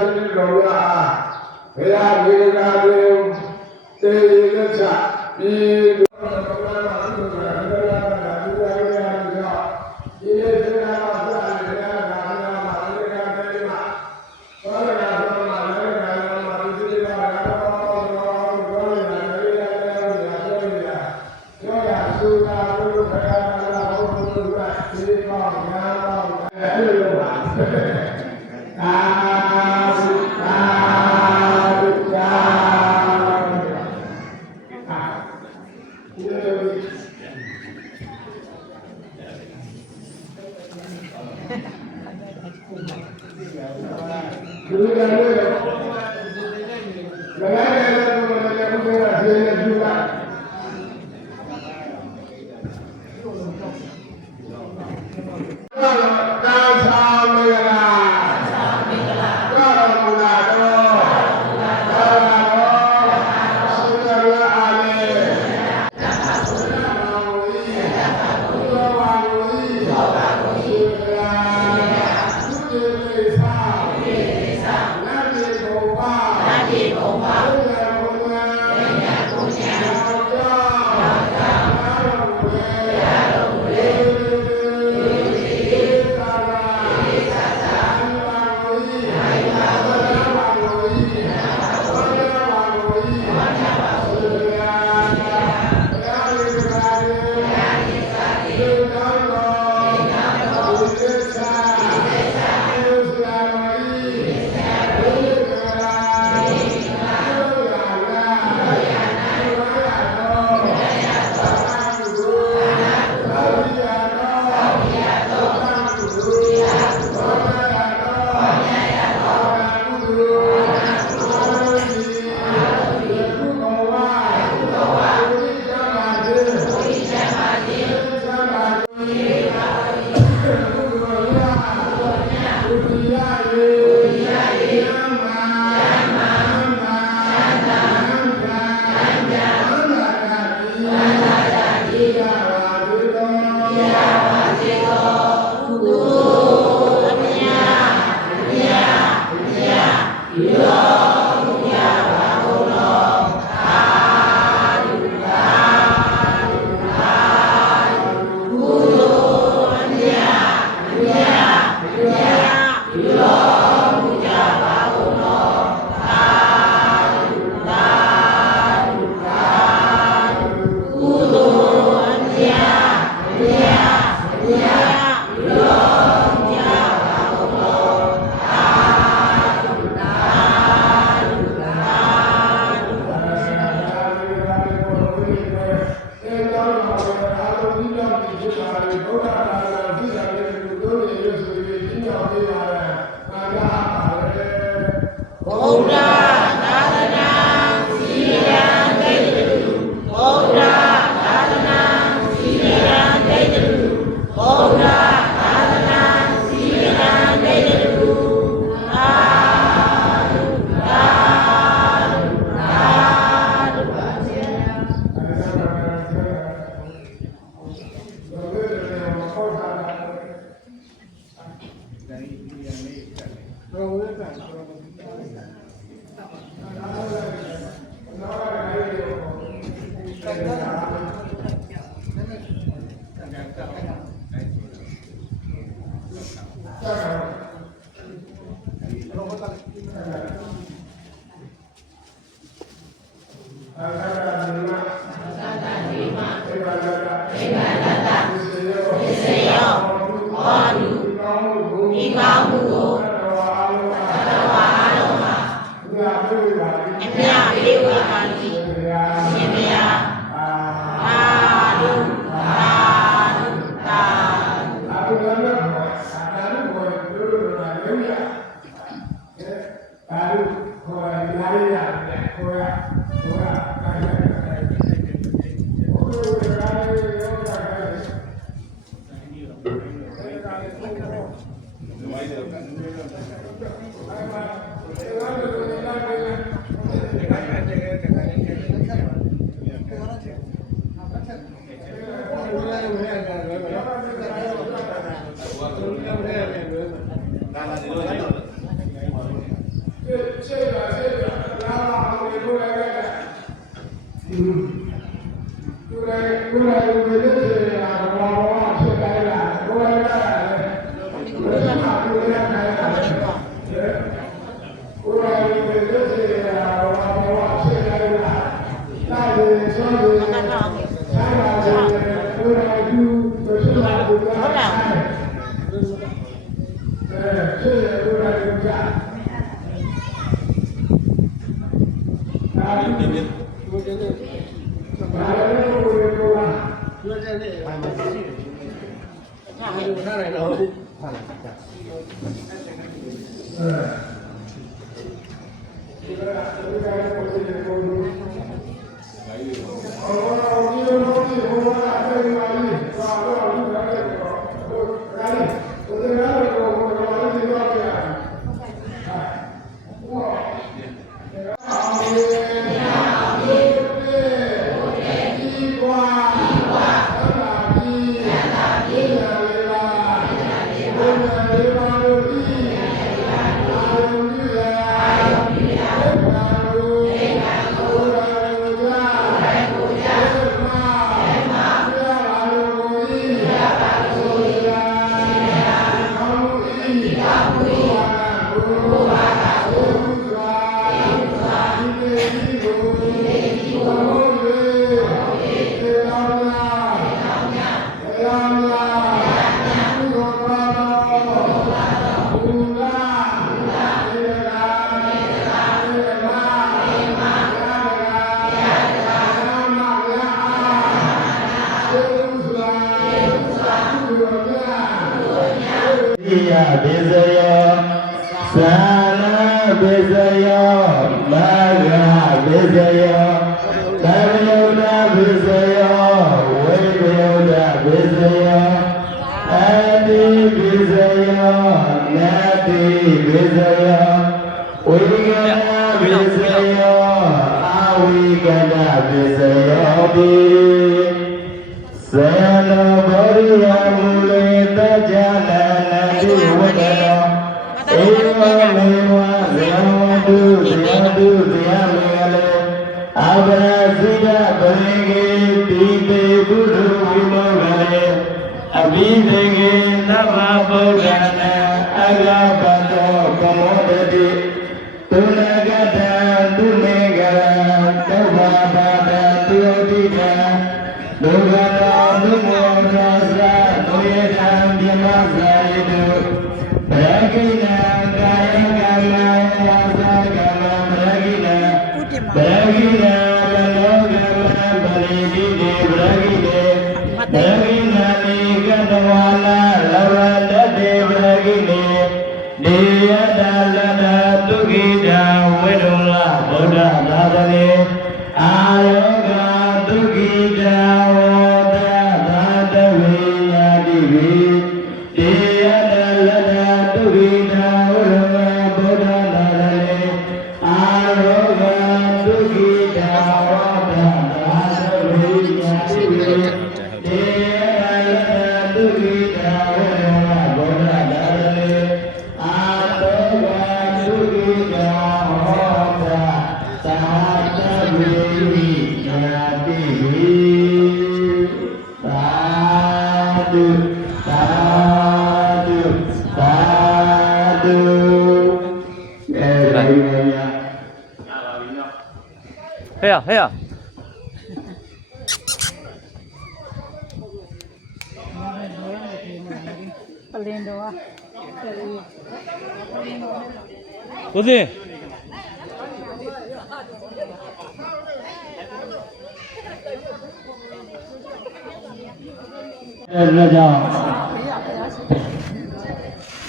sini doa, ya berikan tiada di ဖြစ်ရလို့လည်းကြဒါဒီနေ့ဘုရားနဲ့ဘာလို့ဘုရားပြောတာပြောတယ်လေဘာမှမရှိဘူးဟာဘယ်လိုထားလိုက်တော့ဟာလားဒီကဒီကပုံစံကိုအော်ဒီလိုမျိုးဒီဘုရားအဲ့ဒီမှာလေးသာတော့ဒီကနေ့တော့ဒါလေးဘုရားကိုဘုရားလေးပြောပြဟာဝါအောင်လေးဘေဇယောသာနာဘေဇယောမာဂဘေဇယောသဗ္ဗယုဒဘေဇယောဝိပယုဒဘေဇယောအတိဘေဇယောနာတိဘေဇယောဝိကနာဘေဇယောအာဝိကနာဘေဇယောတိသယနောဘောရိယမူလေတကြနာဒီဝတ္တနောဧဝမေဝဇယဝတုဇယတုဇယမေလေအပရာဇိတပရိကေတိတေဘုဒ္ဓဝိမောဂလေအဘိသေကေသဗ္ဗဗုဒ္ဓနာအဂပတောကမောတတိတုဏဂတံတုမေကရံသဗ္ဗပါဒံတုယတိတံဒုက္ခတောဒုမောရသဒုယေတံဓမ္မဇာယတုဘရကိနံကာယကမ္မဝါစာကမ္မဘရကိနံဘရကိနံဘလောကမ္မပရိတိတိဘရကိတေဘရကိနံနိကတဝါလာလဝတတေဘရကိနေနေယတလတသုခိတံဝိရုလဗုဒ္ဓသာသနေအာယောဂသုခိတံဝတသာတဝိညာတိဝိတေယတလတသုခိတံဝိရုလဗုဒ္ဓသာသနေအာယောဂသုခိတံဝတသာတဝိညာတိဝိတေယတလတသုခိတံဝိရုလဗုဒ္ဓသာသနေအာယောဂသုခိတံဝတသာတဝိညာတိဝိသာဓုသာဓုသာဓုအဲဒီနေရာအားပါပြီနော်ဟဲ့ဟဲ့ပလင်တော်ကိုစင်အဲဒါကြောင့်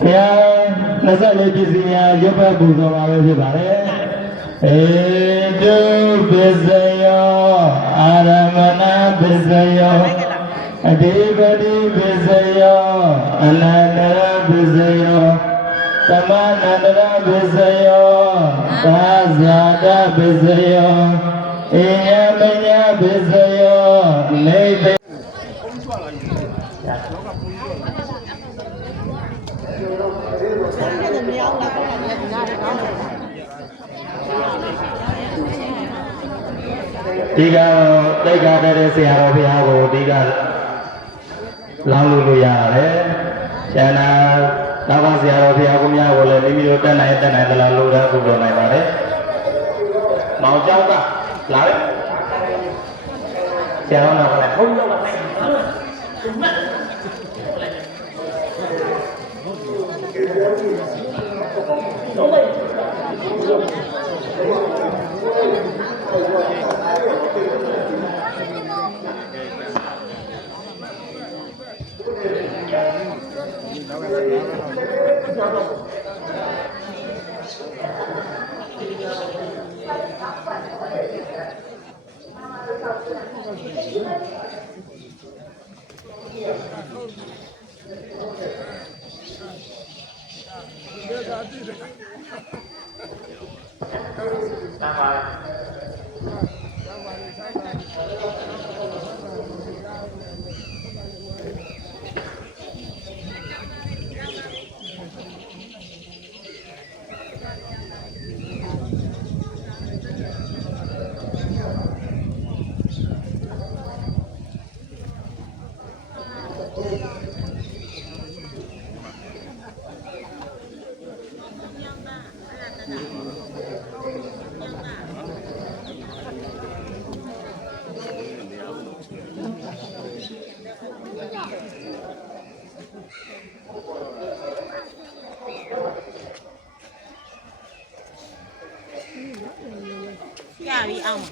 ဘုရား24ပြည်စီများရုပ်ဘက်ပူဇော်ပါပဲဖြစ်ပါတယ်ဧတုပစ္စယောအာရမဏပစ္စယောအဓိပတိပစ္စယောအနန္တရပစ္စယောသမနန္တရပစ္စယောသာဇာတပစ္စယောအညမညပစ္စယောနေတေဒီကတော့တိတ်ကားတဲ့ဆရာတော်ဘုရားကိုဒီကလောင်းလို့ရတယ်။ကျန်တာနောက်ပါဆရာတော်ဘုရားကိုများကိုလည်းမိမိတို့တက်နိုင်တယ်လို့လို့ရဖို့ပြောနိုင်ပါတယ်။မောင်ကျောင်းကလာတယ်။ဆရာတော်ကလည်းဟုတ်တော့ပါ ရပြီအောင်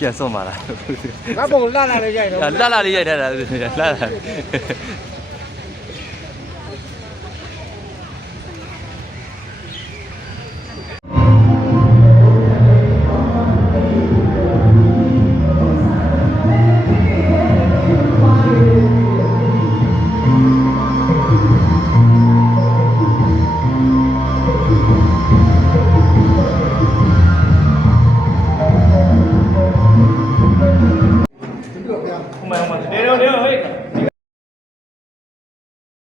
ပြန်ဆုံးပါလား ငါပုံလှလာလေးရိုက်တော့ လှလှလေးရိုက်ထားတာလှလှ